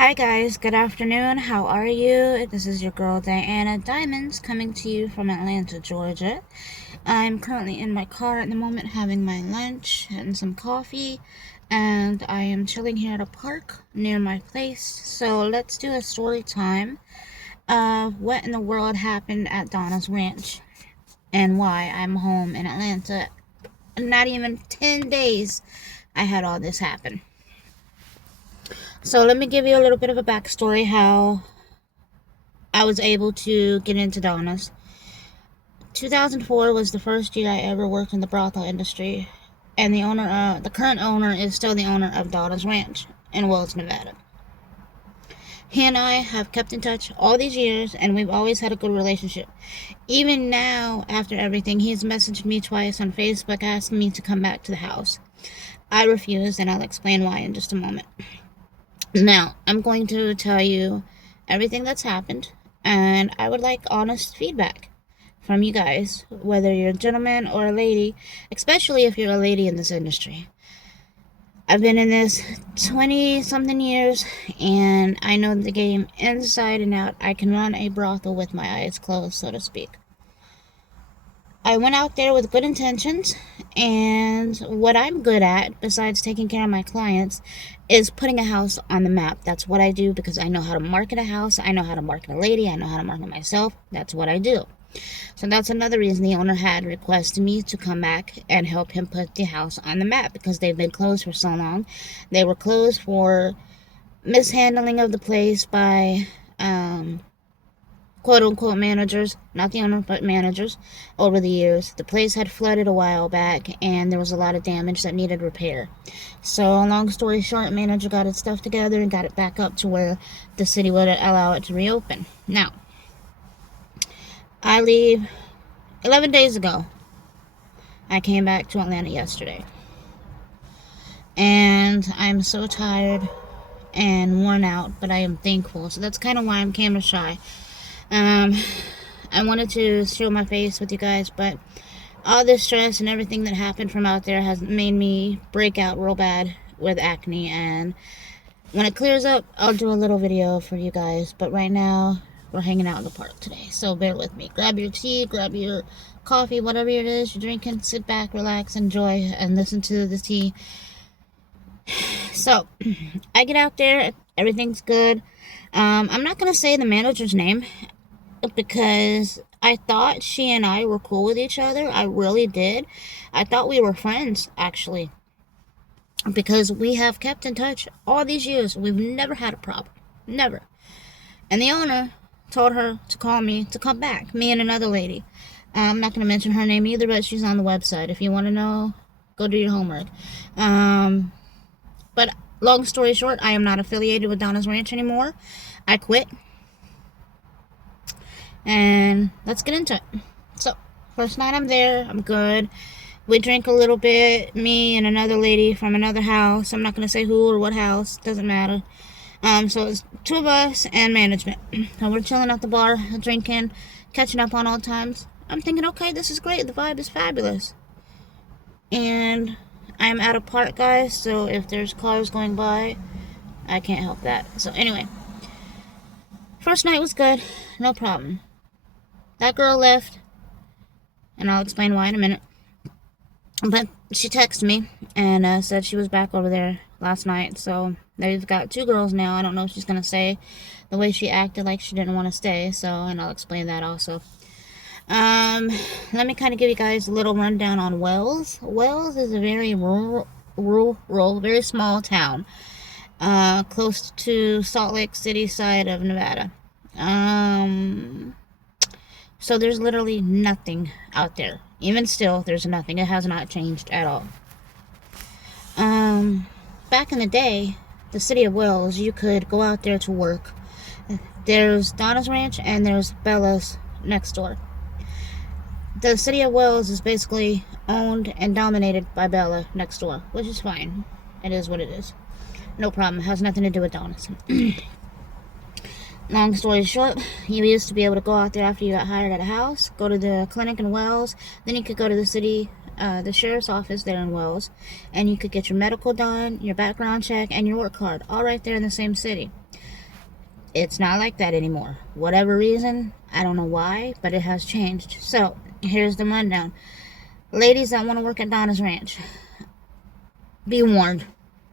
Hi guys, good afternoon. How are you? This is your girl Diana Diamonds coming to you from Atlanta, Georgia. I'm currently in my car at the moment having my lunch and some coffee, and I am chilling here at a park near my place. So let's do a story time of what in the world happened at Donna's Ranch and why I'm home in Atlanta. Not even 10 days I had all this happen. So let me give you a little bit of a backstory how I was able to get into Donnas. 2004 was the first year I ever worked in the brothel industry, and the current owner is still the owner of Donna's Ranch in Wells, Nevada. He and I have kept in touch all these years, and we've always had a good relationship. Even now, after everything, he's messaged me twice on Facebook asking me to come back to the house. I refused, and I'll explain why in just a moment. Now, I'm going to tell you everything that's happened, and I would like honest feedback from you guys, whether you're a gentleman or a lady, especially if you're a lady in this industry. I've been in this 20 something years, and I know the game inside and out. I can run a brothel with my eyes closed, so to speak. I went out there with good intentions, and what I'm good at, besides taking care of my clients, is putting a house on the map. That's what I do because I know how to market a house, I know how to market a lady, I know how to market myself. That's what I do. So that's another reason the owner had requested me to come back and help him put the house on the map, because they've been closed for so long. They were closed for mishandling of the place by quote-unquote managers, not the owner, but managers, over the years. The place had flooded a while back, and there was a lot of damage that needed repair. So, long story short, manager got its stuff together and got it back up to where the city would allow it to reopen. Now, I leave 11 days ago. I came back to Atlanta yesterday. And I'm so tired and worn out, but I am thankful. So that's kind of why I'm camera shy. I wanted to show my face with you guys, but all this stress and everything that happened from out there has made me break out real bad with acne, and when it clears up, I'll do a little video for you guys, but right now, we're hanging out in the park today, so bear with me. Grab your tea, grab your coffee, whatever it is you're drinking, sit back, relax, enjoy, and listen to the tea. So, I get out there, everything's good. I'm not going to say the manager's name, because I thought she and I were cool with each other. I really did. I thought we were friends, actually, because we have kept in touch all these years. We've never had a problem. Never. And the owner told her to call me to come back, me and another lady. I'm not going to mention her name either, but she's on the website. If you want to know, go do your homework. But long story short, I am not affiliated with Donna's Ranch anymore. I quit. And let's get into it. So, first night I'm there, I'm good. We drink a little bit, me and another lady from another house. I'm not going to say who or what house, doesn't matter. So it's two of us and management. And we're chilling at the bar, drinking, catching up on old times. I'm thinking, okay, this is great. The vibe is fabulous. And I'm at a park, guys, so if there's cars going by, I can't help that. So anyway, first night was good, no problem. That girl left, and I'll explain why in a minute. But she texted me and said she was back over there last night. So they've got two girls now. I don't know if she's going to stay. The way she acted like she didn't want to stay. So, and I'll explain that also. Let me kind of give you guys a little rundown on Wells. Wells is a very rural, very small town. Close to Salt Lake City side of Nevada. So there's literally nothing out there. Even still, there's nothing. It has not changed at all. Back in the day, the city of Wells, you could go out there to work. There's Donna's Ranch and there's Bella's next door. The city of Wells is basically owned and dominated by Bella next door, which is fine. It is what it is. No problem. It has nothing to do with Donna's. Long story short, you used to be able to go out there after you got hired at a house, go to the clinic in Wells, then you could go to the city, the sheriff's office there in Wells, and you could get your medical done, your background check, and your work card, all right there in the same city. It's not like that anymore. Whatever reason, I don't know why, but it has changed. So, here's the rundown. Ladies that want to work at Donna's Ranch, be warned.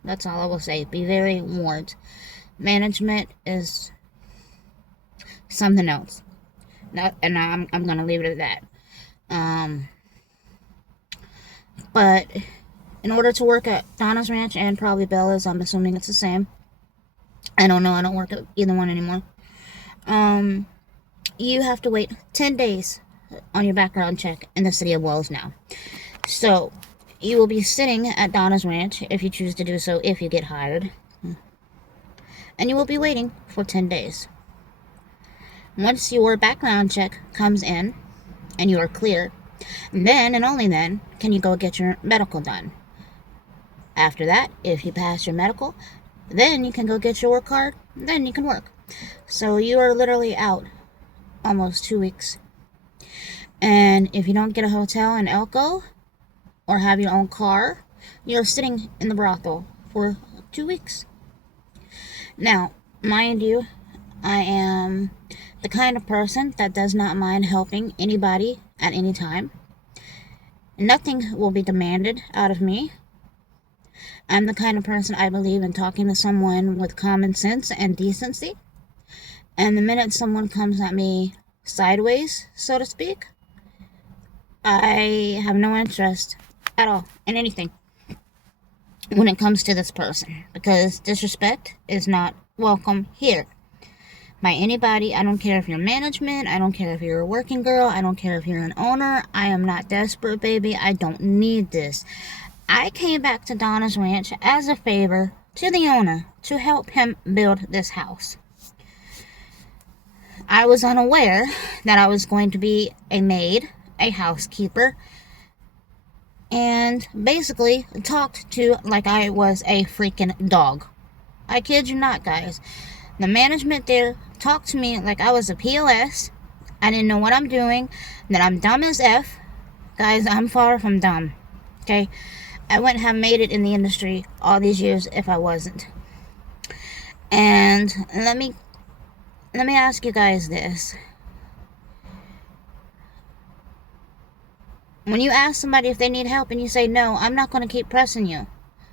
That's all I will say. Be very warned. Management is something else. And I'm going to leave it at that. But in order to work at Donna's Ranch and probably Bella's, I'm assuming it's the same. I don't know. I don't work at either one anymore. You have to wait 10 days on your background check in the city of Wells now. So, you will be sitting at Donna's Ranch if you choose to do so, if you get hired. And you will be waiting for 10 days. Once your background check comes in and you are clear, then and only then can you go get your medical done. After that, if you pass your medical, then you can go get your work card, then you can work. So you are literally out almost 2 weeks. And if you don't get a hotel in Elko or have your own car, you're sitting in the brothel for 2 weeks. Now, mind you, I am the kind of person that does not mind helping anybody at any time. Nothing will be demanded out of me. I'm the kind of person I believe in talking to someone with common sense and decency. And the minute someone comes at me sideways, so to speak, I have no interest at all in anything when it comes to this person, because disrespect is not welcome here by anybody. I don't care if you're management, I don't care if you're a working girl, I don't care if you're an owner. I am not desperate, baby. I don't need this. I came back to Donna's Ranch as a favor to the owner to help him build this house. I was unaware that I was going to be a maid, a housekeeper, and basically talked to like I was a freaking dog. I kid you not, guys. The management there talked to me like I was a POS. I didn't know what I'm doing, that I'm dumb as F. Guys, I'm far from dumb. Okay? I wouldn't have made it in the industry all these years if I wasn't. And let me ask you guys this. When you ask somebody if they need help and you say no, I'm not going to keep pressing you,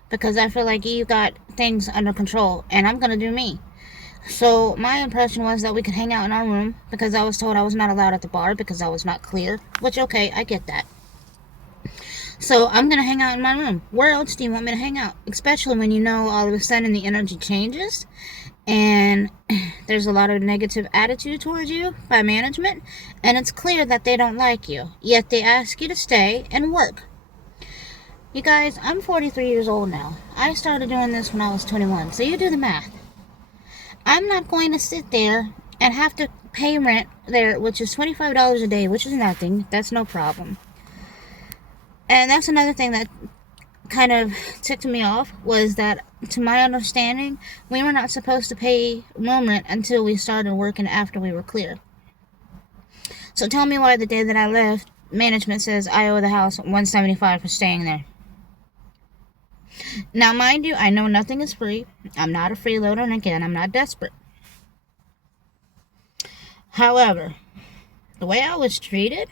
because I feel like you got things under control and I'm going to do me. So my impression was that we could hang out in our room, because I was told I was not allowed at the bar because I was not clear. Which, okay, I get that. So I'm going to hang out in my room. Where else do you want me to hang out? Especially when you know all of a sudden the energy changes and there's a lot of negative attitude towards you by management, and it's clear that they don't like you, yet they ask you to stay and work. You guys, I'm 43 years old now. I started doing this when I was 21, so you do the math. I'm not going to sit there and have to pay rent there, which is $25 a day, which is nothing. That's no problem. And that's another thing that kind of ticked me off, was that, to my understanding, we were not supposed to pay room rent until we started working after we were clear. So tell me why the day that I left, management says I owe the house $175 for staying there. Now, mind you, I know nothing is free. I'm not a freeloader, and again, I'm not desperate. However, the way I was treated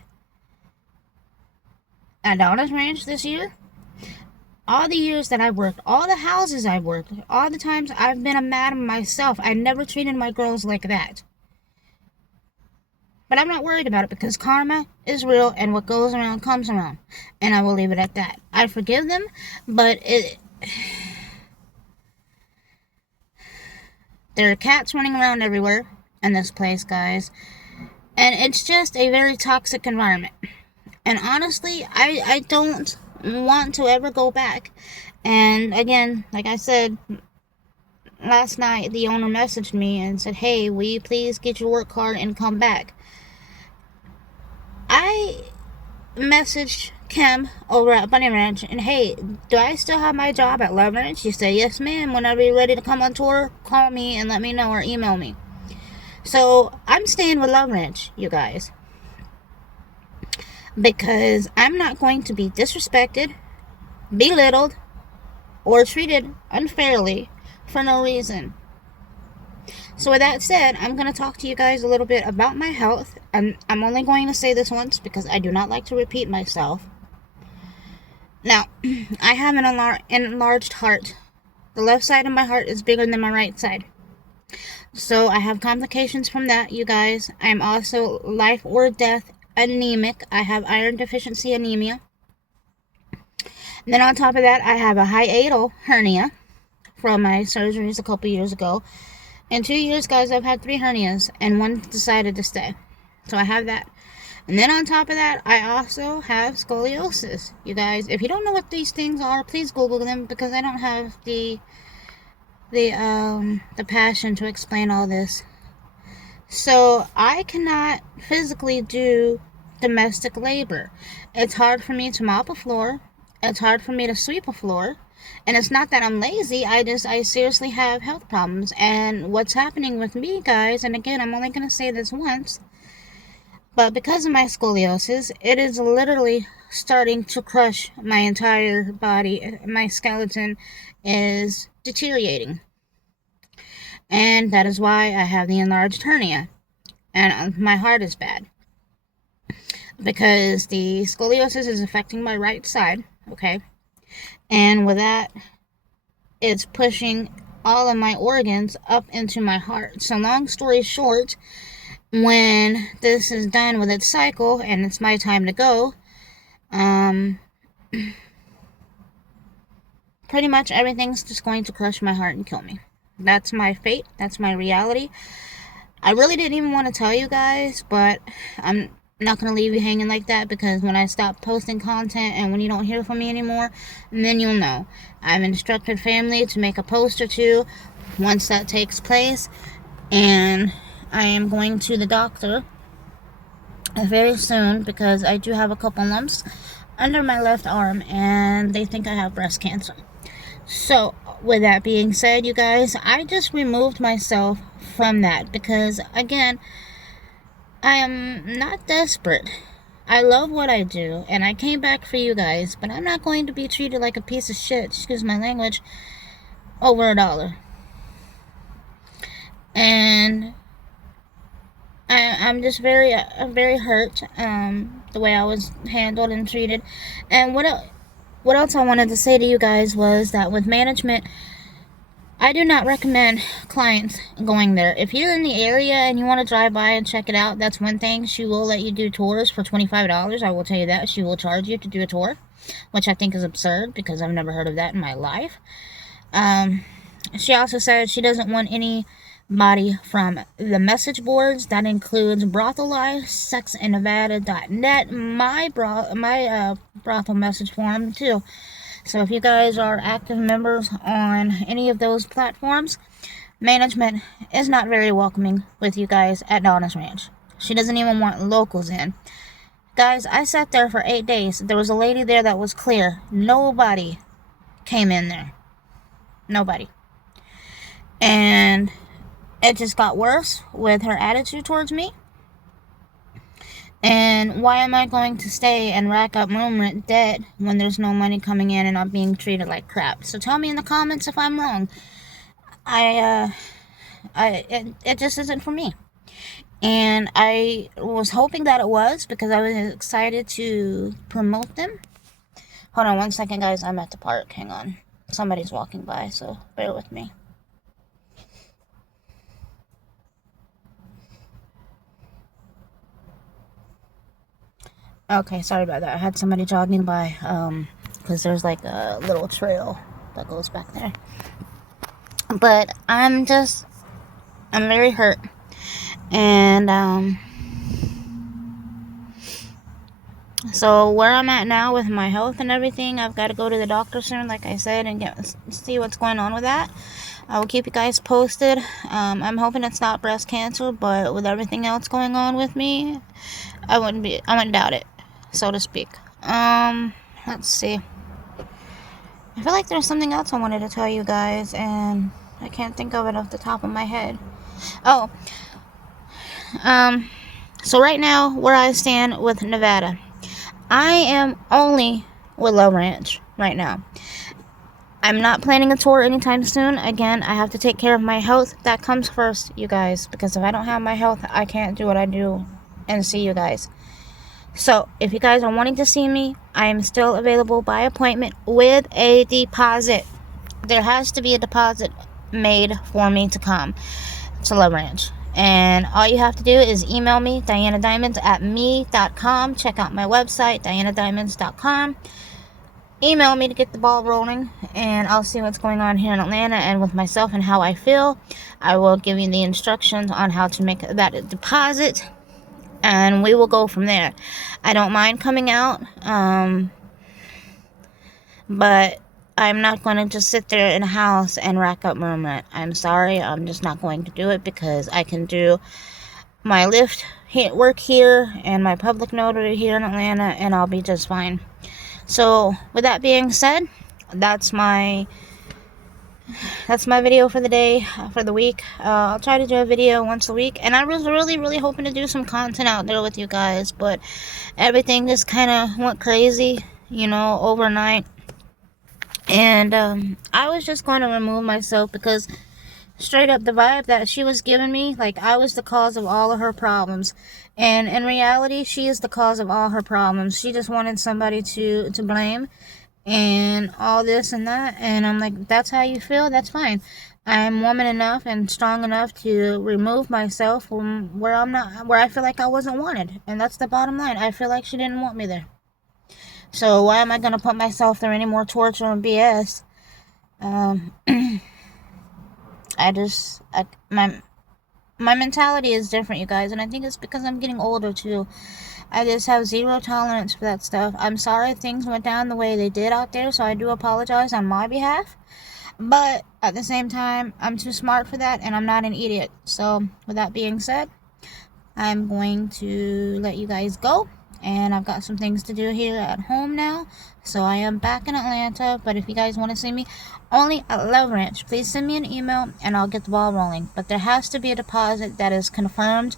at Donna's Ranch this year, all the years that I've worked, all the houses I've worked, all the times I've been a madam myself, I never treated my girls like that. But I'm not worried about it, because karma is real, and what goes around comes around. And I will leave it at that. I forgive them, but there are cats running around everywhere in this place, guys. And it's just a very toxic environment. And honestly, I don't want to ever go back. And again, like I said, last night the owner messaged me and said, hey, will you please get your work card and come back? I messaged Kim over at Bunny Ranch, and hey, do I still have my job at Love Ranch? She said, yes ma'am, whenever you're ready to come on tour, call me and let me know, or email me. So I'm staying with Love Ranch, you guys, because I'm not going to be disrespected, belittled, or treated unfairly for no reason. So with that said, I'm going to talk to you guys a little bit about my health. And I'm only going to say this once because I do not like to repeat myself. Now, I have an enlarged heart. The left side of my heart is bigger than my right side. So I have complications from that, you guys. I'm also life or death anemic. I have iron deficiency anemia. And then on top of that, I have a hiatal hernia from my surgeries a couple years ago. In 2 years, guys, I've had 3 hernias, and one decided to stay. So I have that. And then on top of that, I also have scoliosis. You guys, if you don't know what these things are, please Google them, because I don't have the passion to explain all this. So I cannot physically do domestic labor. It's hard for me to mop a floor. It's hard for me to sweep a floor. And it's not that I'm lazy, I seriously have health problems. And what's happening with me, guys, and again, I'm only going to say this once, but because of my scoliosis, it is literally starting to crush my entire body. My skeleton is deteriorating. And that is why I have the enlarged hernia. And my heart is bad. Because the scoliosis is affecting my right side, okay? And with that, it's pushing all of my organs up into my heart. So long story short, when this is done with its cycle and it's my time to go, pretty much everything's just going to crush my heart and kill me. That's my fate. That's my reality. I really didn't even want to tell you guys, but I'm not going to leave you hanging like that, because when I stop posting content and when you don't hear from me anymore, then you'll know. I've instructed family to make a post or two once that takes place, and I am going to the doctor very soon because I do have a couple lumps under my left arm and they think I have breast cancer. So with that being said, you guys, I just removed myself from that because, again, I am not desperate. I love what I do, and I came back for you guys, but I'm not going to be treated like a piece of shit, excuse my language, over $1. And I'm just very hurt, the way I was handled and treated. And what else I wanted to say to you guys was that with management, I do not recommend clients going there. If you're in the area and you want to drive by and check it out, that's one thing. She will let you do tours for $25. I will tell you that. She will charge you to do a tour, which I think is absurd because I've never heard of that in my life. She also said she doesn't want anybody from the message boards. That includes Brothel Life, sexandnevada.net, my brothel message forum too. So if you guys are active members on any of those platforms, management is not very welcoming with you guys at Donnas Ranch. She doesn't even want locals in. Guys, I sat there for 8 days. There was a lady there that was clear. Nobody came in there. Nobody. And it just got worse with her attitude towards me. And why am I going to stay and rack up room rent debt when there's no money coming in and I'm being treated like crap? So tell me in the comments if I'm wrong. It just isn't for me. And I was hoping that it was, because I was excited to promote them. Hold on one second, guys. I'm at the park. Hang on. Somebody's walking by, so bear with me. Okay, sorry about that. I had somebody jogging by, because there's like a little trail that goes back there. But I'm very hurt. And, so where I'm at now with my health and everything, I've got to go to the doctor soon, like I said, and see what's going on with that. I will keep you guys posted. I'm hoping it's not breast cancer, but with everything else going on with me, I wouldn't doubt it, so to speak. Let's see. I feel like there's something else I wanted to tell you guys, and I can't think of it off the top of my head. Oh, so right now, where I stand with Nevada, I am only with Low Ranch right now. I'm not planning a tour anytime soon. Again, I have to take care of my health. That comes first, you guys, because if I don't have my health, I can't do what I do and see you guys. So, if you guys are wanting to see me, I am still available by appointment with a deposit. There has to be a deposit made for me to come to Love Ranch. And all you have to do is email me, dianadiamonds@me.com. Check out my website, dianadiamonds.com. Email me to get the ball rolling, and I'll see what's going on here in Atlanta and with myself and how I feel. I will give you the instructions on how to make that deposit, and we will go from there. I don't mind coming out, but I'm not going to just sit there in a house and rack up movement. I'm sorry, I'm just not going to do it, because I can do my Lyft work here and my public notary here in Atlanta, and I'll be just fine. So, with that being said, that's my video for the day, for the week. I'll try to do a video once a week, and I was really hoping to do some content out there with you guys, but everything just kind of went crazy, overnight. And I was just going to remove myself, because straight up the vibe that she was giving me, like I was the cause of all of her problems. And in reality, she is the cause of all her problems. She just wanted somebody to blame and all this and that. And I'm like, that's how you feel? That's fine. I'm woman enough and strong enough to remove myself from where I feel like I wasn't wanted. And that's the bottom line. I feel like she didn't want me there. So why am I going to put myself through any more torture and BS? My mentality is different, you guys, and I think it's because I'm getting older too. I just have zero tolerance for that stuff. I'm sorry things went down the way they did out there, so I do apologize on my behalf. But at the same time, I'm too smart for that, and I'm not an idiot. So with that being said, I'm going to let you guys go. And I've got some things to do here at home now. So I am back in Atlanta. But if you guys want to see me only at Love Ranch, please send me an email and I'll get the ball rolling. But there has to be a deposit that is confirmed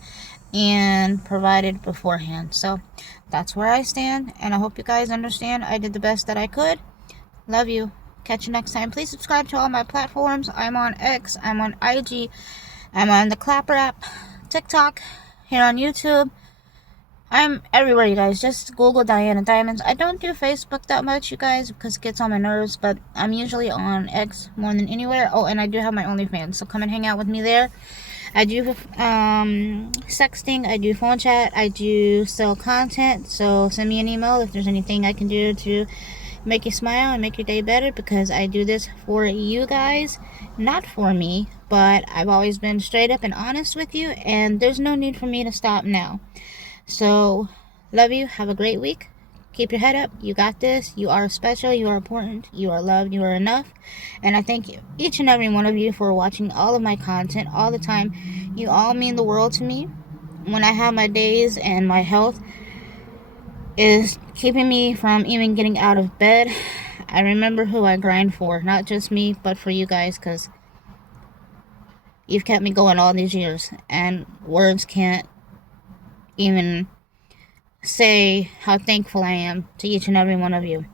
and provided beforehand. So that's where I stand. And I hope you guys understand. I did the best that I could. Love you. Catch you next time. Please subscribe to all my platforms. I'm on X. I'm on IG. I'm on the Clapper app. TikTok. Here on YouTube. I'm everywhere, you guys. Just Google Diana Diamonds. I don't do Facebook that much, you guys, because it gets on my nerves, but I'm usually on X more than anywhere. Oh, and I do have my OnlyFans, so come and hang out with me there. I do sexting, I do phone chat, I do sell content, so send me an email if there's anything I can do to make you smile and make your day better, because I do this for you guys, not for me, but I've always been straight up and honest with you, and there's no need for me to stop now. So, love you. Have a great week. Keep your head up. You got this. You are special. You are important. You are loved. You are enough. And I thank you, each and every one of you, for watching all of my content all the time. You all mean the world to me. When I have my days and my health is keeping me from even getting out of bed, I remember who I grind for. Not just me, but for you guys, because you've kept me going all these years. And words can't even say how thankful I am to each and every one of you.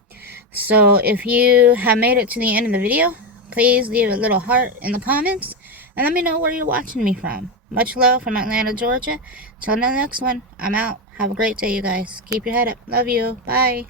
So if you have made it to the end of the video, please leave a little heart in the comments and let me know where you're watching me from. Much love from Atlanta, Georgia. Till the next one, I'm out. Have a great day, you guys. Keep your head up. Love you. Bye.